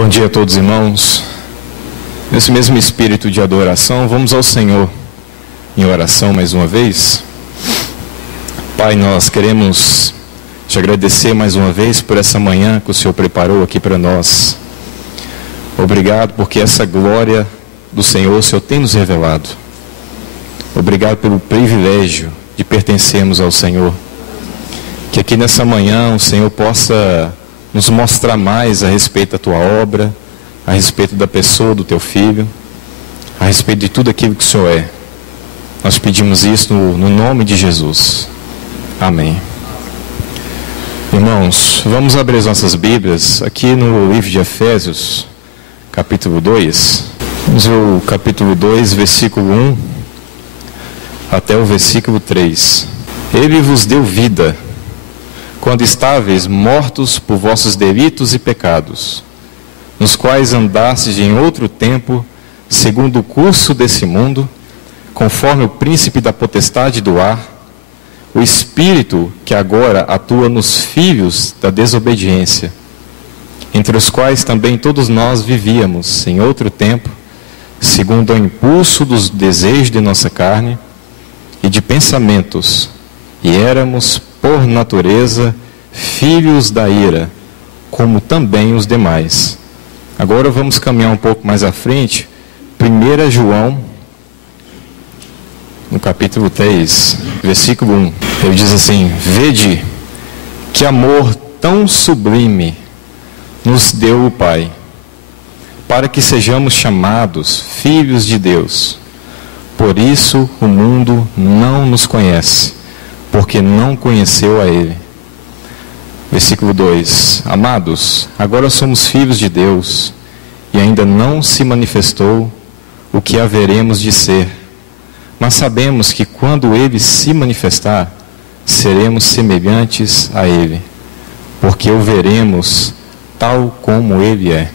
Bom dia a todos, irmãos. Nesse mesmo espírito de adoração, vamos ao Senhor em oração mais uma vez. Pai, nós queremos te agradecer mais uma vez por essa manhã que o Senhor preparou aqui para nós. Obrigado porque essa glória do Senhor o Senhor tem nos revelado. Obrigado pelo privilégio de pertencermos ao Senhor. Que aqui nessa manhã o Senhor possa nos mostrar mais a respeito da tua obra, a respeito da pessoa do teu filho, a respeito de tudo aquilo que o Senhor é. Nós pedimos isso no nome de Jesus. Amém. Irmãos, vamos abrir as nossas Bíblias aqui no livro de Efésios, capítulo 2. Vamos ver o capítulo 2, versículo 1 até o versículo 3. Ele vos deu vida, quando estáveis mortos por vossos delitos e pecados, nos quais andastes em outro tempo, segundo o curso desse mundo, conforme o príncipe da potestade do ar, o espírito que agora atua nos filhos da desobediência, entre os quais também todos nós vivíamos em outro tempo, segundo o impulso dos desejos de nossa carne e de pensamentos, e éramos, por natureza, filhos da ira, como também os demais. Agora vamos caminhar um pouco mais à frente. 1 João, no capítulo 3, versículo 1. Ele diz assim: vede que amor tão sublime nos deu o Pai, para que sejamos chamados filhos de Deus. Por isso o mundo não nos conhece, porque não conheceu a Ele. Versículo 2. Amados, agora somos filhos de Deus, e ainda não se manifestou o que haveremos de ser. Mas sabemos que quando Ele se manifestar, seremos semelhantes a Ele, porque o veremos tal como Ele é.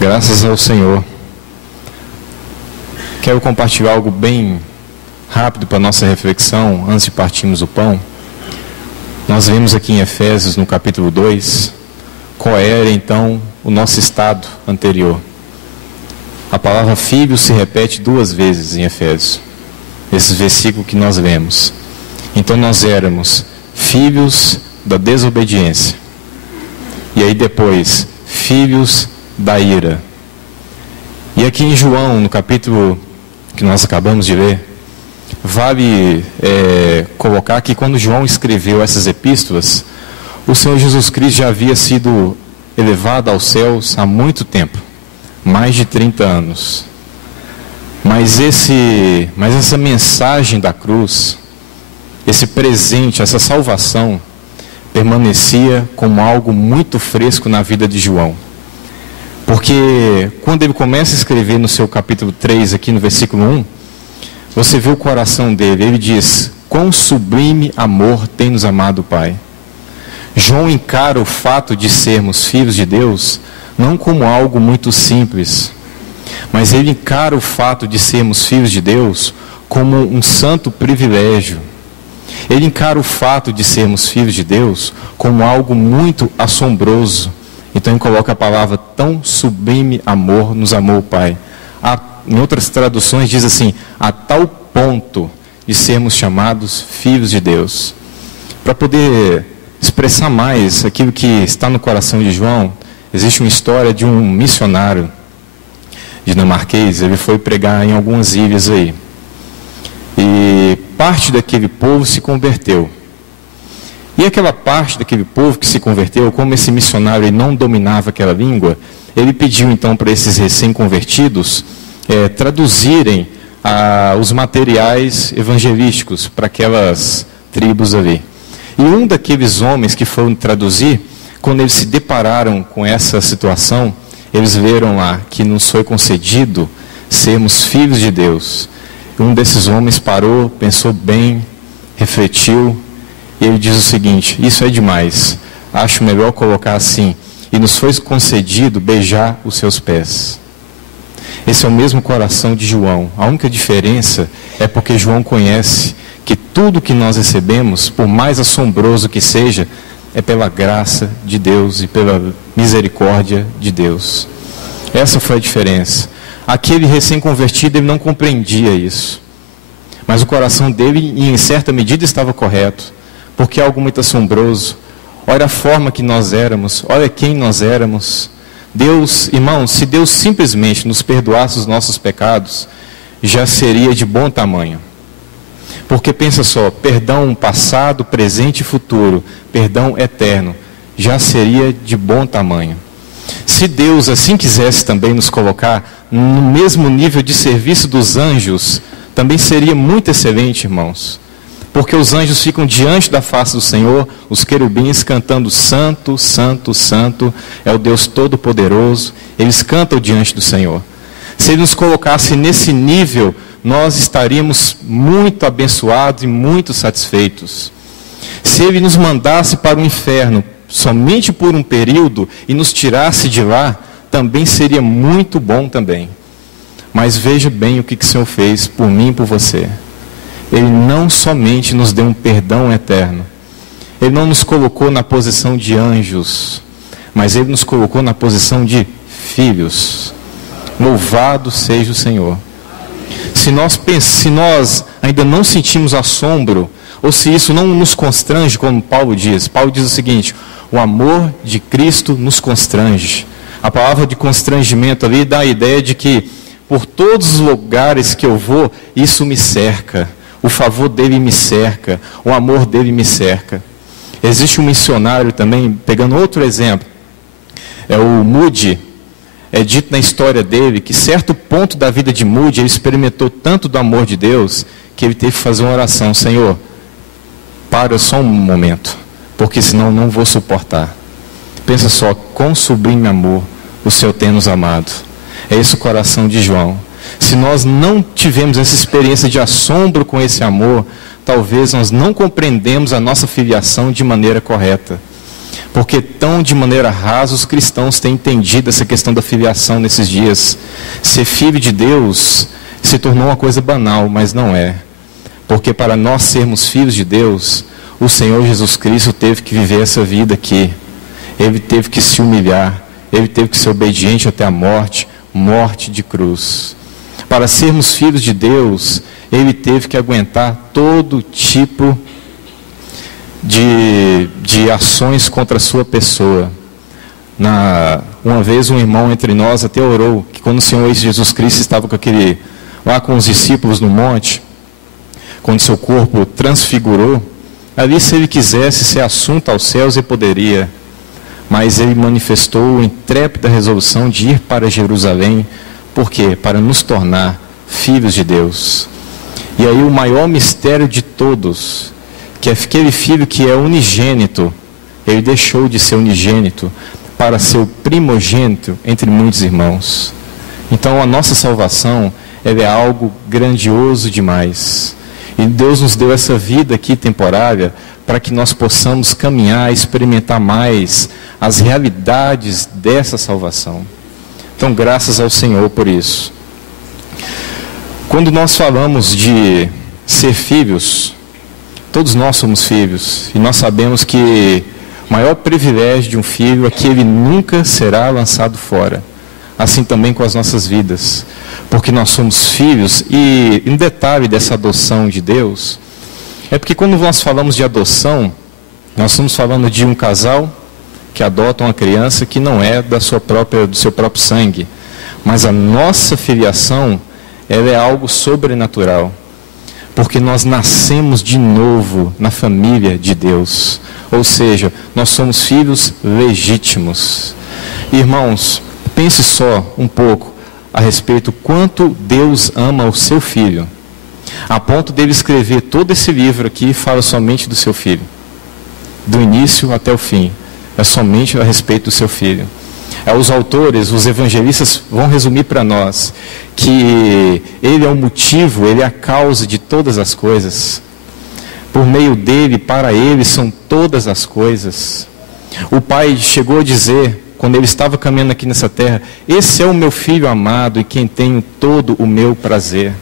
Graças ao Senhor. Quero compartilhar algo bem rápido para a nossa reflexão, antes de partirmos o pão. Nós vemos aqui em Efésios, no capítulo 2, qual era então o nosso estado anterior. A palavra filho se repete 2 vezes em Efésios, esse versículo que nós lemos. Então nós éramos filhos da desobediência, e aí depois, filhos da ira. E aqui em João, no capítulo que nós acabamos de ler, vale colocar que quando João escreveu essas epístolas, o Senhor Jesus Cristo já havia sido elevado aos céus há muito tempo, mais de 30 anos. Mas essa mensagem da cruz, esse presente, essa salvação, permanecia como algo muito fresco na vida de João. Porque quando ele começa a escrever no seu capítulo 3, aqui no versículo 1, você vê o coração dele. Ele diz: quão sublime amor tem nos amado o Pai. João encara o fato de sermos filhos de Deus não como algo muito simples, mas ele encara o fato de sermos filhos de Deus como um santo privilégio. Ele encara o fato de sermos filhos de Deus como algo muito assombroso. Então ele coloca a palavra: tão sublime amor nos amou o Pai. Em outras traduções diz assim: a tal ponto de sermos chamados filhos de Deus. Para poder expressar mais aquilo que está no coração de João, existe uma história de um missionário dinamarquês. Ele foi pregar em algumas ilhas aí, e parte daquele povo se converteu. E aquela parte daquele povo que se converteu, como esse missionário ele não dominava aquela língua, ele pediu então para esses recém-convertidos traduzirem os materiais evangelísticos para aquelas tribos ali. E um daqueles homens que foram traduzir, quando eles se depararam com essa situação, eles viram lá que nos foi concedido sermos filhos de Deus. Um desses homens parou, pensou bem, refletiu, e ele diz o seguinte: isso é demais, acho melhor colocar assim: e nos foi concedido beijar os seus pés. Esse é o mesmo coração de João. A única diferença é porque João conhece que tudo que nós recebemos, por mais assombroso que seja, é pela graça de Deus e pela misericórdia de Deus. Essa foi a diferença. Aquele recém-convertido, ele não compreendia isso. Mas o coração dele, em certa medida, estava correto. Porque é algo muito assombroso. Olha a forma que nós éramos, olha quem nós éramos. Deus, irmãos, se Deus simplesmente nos perdoasse os nossos pecados, já seria de bom tamanho. Porque pensa só, perdão passado, presente e futuro, perdão eterno, já seria de bom tamanho. Se Deus assim quisesse também nos colocar no mesmo nível de serviço dos anjos, também seria muito excelente, irmãos. Porque os anjos ficam diante da face do Senhor, os querubins cantando santo, santo, santo, é o Deus Todo-Poderoso, eles cantam diante do Senhor. Se Ele nos colocasse nesse nível, nós estaríamos muito abençoados e muito satisfeitos. Se Ele nos mandasse para o inferno, somente por um período, e nos tirasse de lá, também seria muito bom também. Mas veja bem o que o Senhor fez por mim e por você. Ele não somente nos deu um perdão eterno, Ele não nos colocou na posição de anjos, mas Ele nos colocou na posição de filhos. Louvado seja o Senhor. Se nós ainda não sentimos assombro, ou se isso não nos constrange, como Paulo diz o seguinte: o amor de Cristo nos constrange. A palavra de constrangimento ali dá a ideia de que por todos os lugares que eu vou, isso me cerca. O favor dele me cerca, o amor dele me cerca. Existe um missionário também, pegando outro exemplo, é o Moody. É dito na história dele que certo ponto da vida de Moody, ele experimentou tanto do amor de Deus, que ele teve que fazer uma oração: Senhor, para só um momento, porque senão não vou suportar. Pensa só, quão sublime amor o Senhor tem nos amado. É esse o coração de João. Se nós não tivemos essa experiência de assombro com esse amor, talvez nós não compreendemos a nossa filiação de maneira correta. Porque tão de maneira rasa os cristãos têm entendido essa questão da filiação nesses dias. Ser filho de Deus se tornou uma coisa banal, mas não é. Porque para nós sermos filhos de Deus, o Senhor Jesus Cristo teve que viver essa vida aqui. Ele teve que se humilhar, Ele teve que ser obediente até a morte, morte de cruz. Para sermos filhos de Deus, Ele teve que aguentar todo tipo de ações contra a sua pessoa. Uma vez um irmão entre nós até orou que quando o Senhor Jesus Cristo estava lá com os discípulos no monte, quando seu corpo transfigurou, ali se Ele quisesse ser assunto aos céus, Ele poderia. Mas Ele manifestou a intrépida resolução de ir para Jerusalém. Por quê? Para nos tornar filhos de Deus. E aí o maior mistério de todos, que é aquele filho que é unigênito, ele deixou de ser unigênito para ser o primogênito entre muitos irmãos. Então a nossa salvação, ela é algo grandioso demais. E Deus nos deu essa vida aqui temporária para que nós possamos caminhar, experimentar mais as realidades dessa salvação. Então, graças ao Senhor por isso. Quando nós falamos de ser filhos, todos nós somos filhos, e nós sabemos que o maior privilégio de um filho é que ele nunca será lançado fora. Assim também com as nossas vidas, porque nós somos filhos. E um detalhe dessa adoção de Deus é porque quando nós falamos de adoção, nós estamos falando de um casal que adota uma criança que não é do seu próprio sangue, mas a nossa filiação, ela é algo sobrenatural, porque nós nascemos de novo na família de Deus, ou seja, nós somos filhos legítimos. Irmãos, pense só um pouco a respeito quanto Deus ama o seu filho, a ponto dele escrever todo esse livro aqui, fala somente do seu filho, do início até o fim, é somente a respeito do seu filho. Os autores, os evangelistas vão resumir para nós que Ele é o motivo, Ele é a causa de todas as coisas. Por meio dEle, para Ele, são todas as coisas. O Pai chegou a dizer, quando Ele estava caminhando aqui nessa terra: esse é o meu Filho amado, e quem tenho todo o meu prazer.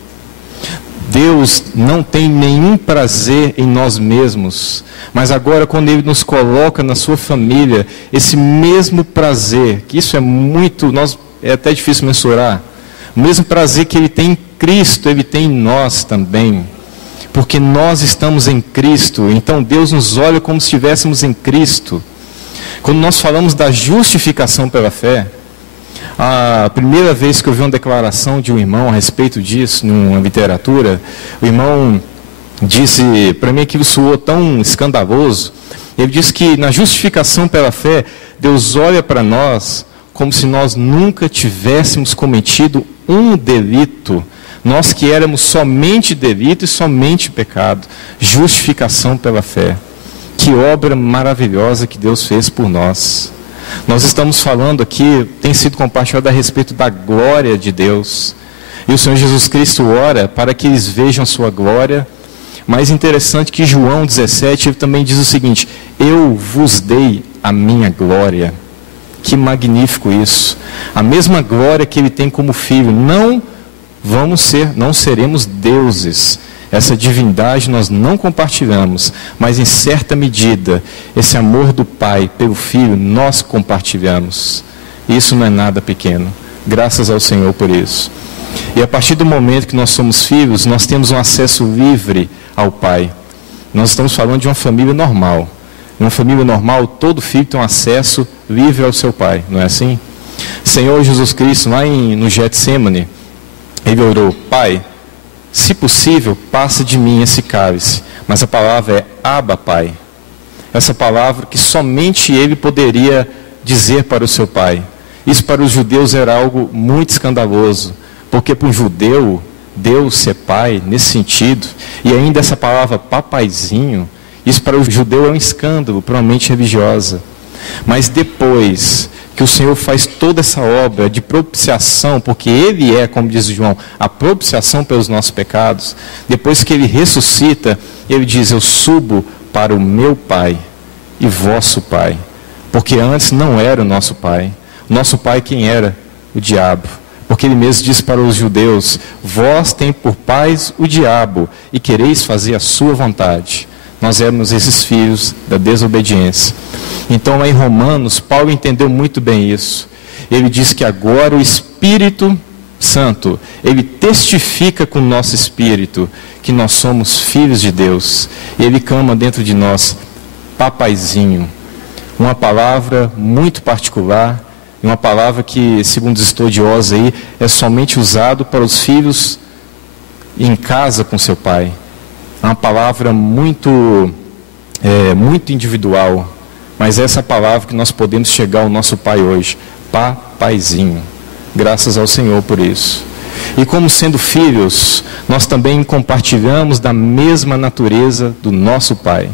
Deus não tem nenhum prazer em nós mesmos, mas agora quando Ele nos coloca na sua família, esse mesmo prazer, que isso é até difícil mensurar, o mesmo prazer que Ele tem em Cristo, Ele tem em nós também, porque nós estamos em Cristo, então Deus nos olha como se estivéssemos em Cristo. Quando nós falamos da justificação pela fé, a primeira vez que eu vi uma declaração de um irmão a respeito disso, numa literatura, o irmão disse, para mim aquilo soou tão escandaloso, ele disse que na justificação pela fé, Deus olha para nós como se nós nunca tivéssemos cometido um delito, nós que éramos somente delito e somente pecado, justificação pela fé. Que obra maravilhosa que Deus fez por nós. Nós estamos falando aqui, tem sido compartilhado a respeito da glória de Deus. E o Senhor Jesus Cristo ora para que eles vejam a sua glória. Mais interessante que João 17, ele também diz o seguinte: eu vos dei a minha glória. Que magnífico isso. A mesma glória que Ele tem como Filho. Não seremos deuses. Essa divindade nós não compartilhamos, mas em certa medida, esse amor do Pai pelo Filho, nós compartilhamos. Isso não é nada pequeno. Graças ao Senhor por isso. E a partir do momento que nós somos filhos, nós temos um acesso livre ao Pai. Nós estamos falando de uma família normal. Em uma família normal, todo filho tem um acesso livre ao seu Pai, não é assim? Senhor Jesus Cristo, lá no Getsêmani, Ele orou: Pai, se possível, passa de mim esse cálice. Mas a palavra é Abba, Pai. Essa palavra que somente Ele poderia dizer para o seu Pai. Isso para os judeus era algo muito escandaloso, porque para um judeu, Deus ser Pai, nesse sentido, e ainda essa palavra papaizinho, isso para o judeu é um escândalo, para uma mente religiosa. Mas depois que o Senhor faz toda essa obra de propiciação, porque Ele é, como diz João, a propiciação pelos nossos pecados, depois que Ele ressuscita, Ele diz: eu subo para o meu Pai e vosso Pai. Porque antes não era o nosso Pai. Nosso Pai quem era? O diabo. Porque Ele mesmo diz para os judeus: vós tem por pais o diabo e quereis fazer a sua vontade. Nós éramos esses filhos da desobediência. Então, lá em Romanos, Paulo entendeu muito bem isso. Ele diz que agora o Espírito Santo, ele testifica com o nosso espírito que nós somos filhos de Deus. E ele clama dentro de nós: papaizinho. Uma palavra muito particular, uma palavra que, segundo os estudiosos aí, é somente usado para os filhos em casa com seu pai. É uma palavra muito individual, mas essa palavra que nós podemos chegar ao nosso Pai hoje: papaizinho. Graças ao Senhor por isso. E como sendo filhos, nós também compartilhamos da mesma natureza do nosso Pai.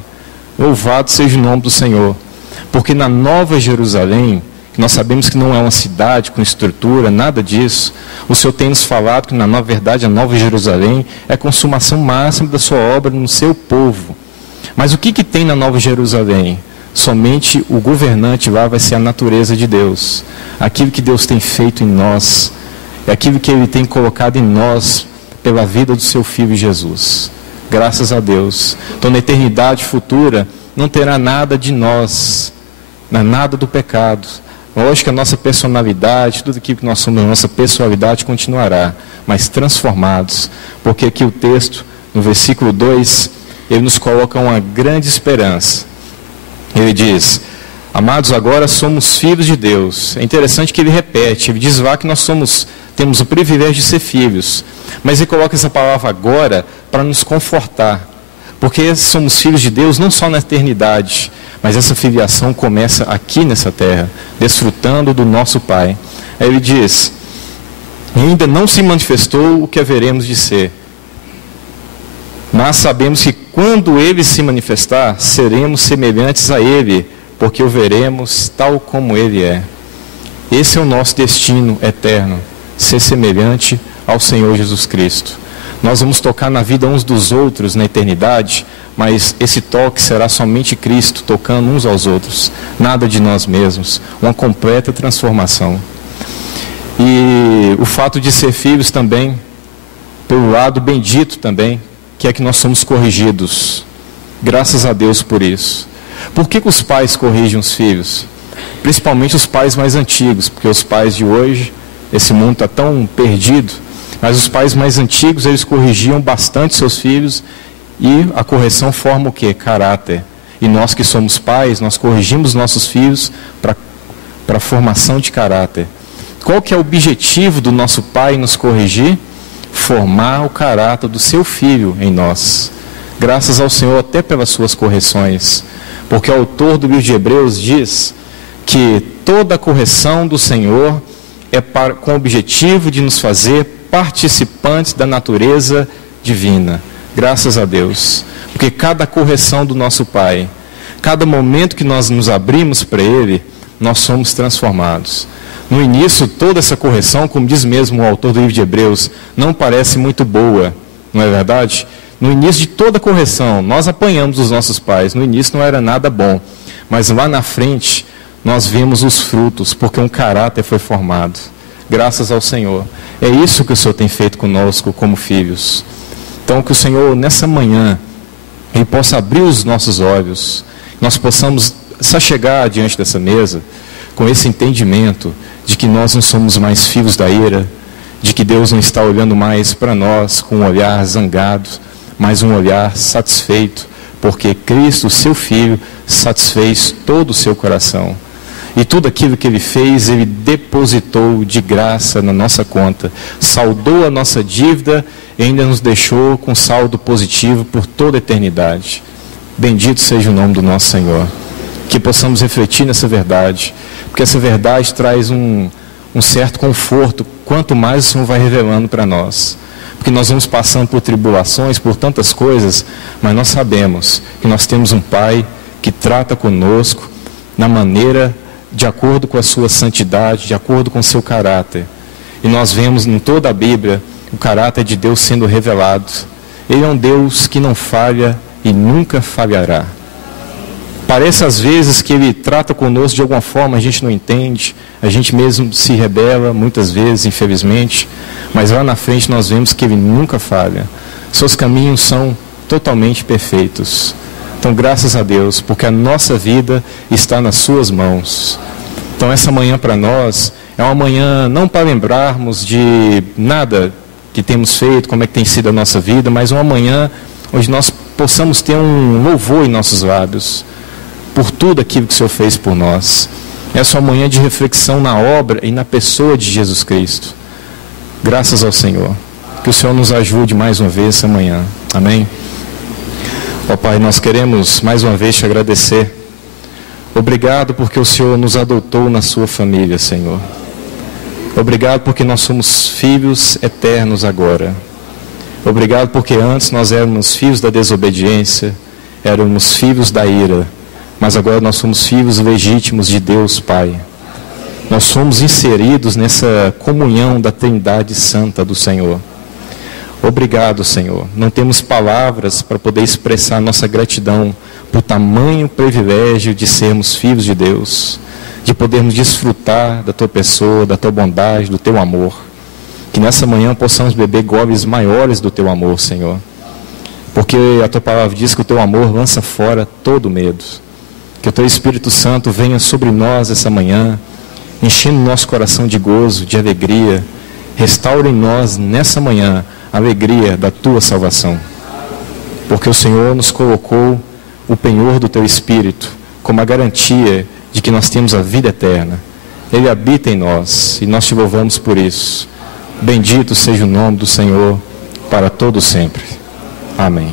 Louvado seja o nome do Senhor. Porque na Nova Jerusalém, que nós sabemos que não é uma cidade com estrutura, nada disso, o Senhor tem nos falado que na verdade a Nova Jerusalém é a consumação máxima da sua obra no seu povo. Mas o que tem na Nova Jerusalém? Somente o governante lá vai ser a natureza de Deus. Aquilo que Deus tem feito em nós, é aquilo que Ele tem colocado em nós pela vida do seu Filho Jesus. Graças a Deus. Então na eternidade futura não terá nada de nós, nada do pecado. Lógico que a nossa personalidade, tudo aquilo que nós somos, a nossa personalidade continuará, mas transformados. Porque aqui o texto, no versículo 2, ele nos coloca uma grande esperança. Ele diz: amados, agora somos filhos de Deus. É interessante que ele repete, ele diz lá que nós temos o privilégio de ser filhos. Mas ele coloca essa palavra agora para nos confortar. Porque somos filhos de Deus não só na eternidade, mas essa filiação começa aqui nessa terra, desfrutando do nosso Pai. Aí ele diz: ainda não se manifestou o que haveremos de ser, mas sabemos que quando Ele se manifestar, seremos semelhantes a Ele, porque o veremos tal como Ele é. Esse é o nosso destino eterno, ser semelhante ao Senhor Jesus Cristo. Nós vamos tocar na vida uns dos outros na eternidade, mas esse toque será somente Cristo tocando uns aos outros, nada de nós mesmos, uma completa transformação. E o fato de ser filhos também pelo lado bendito também, que é que nós somos corrigidos. Graças a Deus por isso. Por que os pais corrigem os filhos? Principalmente os pais mais antigos, porque os pais de hoje, esse mundo está tão perdido, mas os pais mais antigos, eles corrigiam bastante seus filhos, e a correção forma o quê? Caráter. E nós que somos pais, nós corrigimos nossos filhos para a formação de caráter. Qual que é o objetivo do nosso pai nos corrigir? Formar o caráter do seu filho em nós. Graças ao Senhor até pelas suas correções. Porque o autor do livro de Hebreus diz que toda a correção do Senhor é com o objetivo de nos fazer participantes da natureza divina. Graças a Deus. Porque cada correção do nosso Pai, cada momento que nós nos abrimos para Ele, nós somos transformados. No início, toda essa correção, como diz mesmo o autor do livro de Hebreus, não parece muito boa, não é verdade? No início de toda correção, nós apanhamos os nossos pais. No início não era nada bom, mas lá na frente nós vemos os frutos, porque um caráter foi formado. Graças ao Senhor. É isso que o Senhor tem feito conosco como filhos. Então que o Senhor, nessa manhã, Ele possa abrir os nossos olhos, nós possamos chegar diante dessa mesa com esse entendimento de que nós não somos mais filhos da ira, de que Deus não está olhando mais para nós com um olhar zangado, mas um olhar satisfeito, porque Cristo, seu Filho, satisfez todo o seu coração. E tudo aquilo que Ele fez, Ele depositou de graça na nossa conta, saldou a nossa dívida e ainda nos deixou com saldo positivo por toda a eternidade. Bendito seja o nome do nosso Senhor. Que possamos refletir nessa verdade, porque essa verdade traz um certo conforto, quanto mais o Senhor vai revelando para nós. Porque nós vamos passando por tribulações, por tantas coisas, mas nós sabemos que nós temos um Pai que trata conosco na maneira, de acordo com a sua santidade, de acordo com o seu caráter. E nós vemos em toda a Bíblia o caráter de Deus sendo revelado. Ele é um Deus que não falha e nunca falhará. Parece às vezes que Ele trata conosco de alguma forma, a gente não entende, a gente mesmo se rebela, muitas vezes, infelizmente, mas lá na frente nós vemos que Ele nunca falha. Seus caminhos são totalmente perfeitos. Então, graças a Deus, porque a nossa vida está nas suas mãos. Então, essa manhã para nós é uma manhã não para lembrarmos de nada que temos feito, como é que tem sido a nossa vida, mas uma manhã onde nós possamos ter um louvor em nossos lábios por tudo aquilo que o Senhor fez por nós. Essa é uma manhã de reflexão na obra e na pessoa de Jesus Cristo. Graças ao Senhor. Que o Senhor nos ajude mais uma vez essa manhã. Amém? Ó Pai, nós queremos mais uma vez te agradecer. Obrigado porque o Senhor nos adotou na sua família, Senhor. Obrigado porque nós somos filhos eternos agora. Obrigado porque antes nós éramos filhos da desobediência, éramos filhos da ira, mas agora nós somos filhos legítimos de Deus, Pai. Nós somos inseridos nessa comunhão da Trindade Santa do Senhor. Obrigado, Senhor. Não temos palavras para poder expressar nossa gratidão por tamanho privilégio de sermos filhos de Deus, de podermos desfrutar da Tua pessoa, da Tua bondade, do Teu amor. Que nessa manhã possamos beber goles maiores do Teu amor, Senhor. Porque a Tua palavra diz que o Teu amor lança fora todo medo. Que o Teu Espírito Santo venha sobre nós essa manhã, enchendo nosso coração de gozo, de alegria. Restaure em nós nessa manhã a alegria da Tua salvação. Porque o Senhor nos colocou o penhor do Teu Espírito como a garantia de que nós temos a vida eterna. Ele habita em nós e nós Te louvamos por isso. Bendito seja o nome do Senhor para todo sempre. Amém.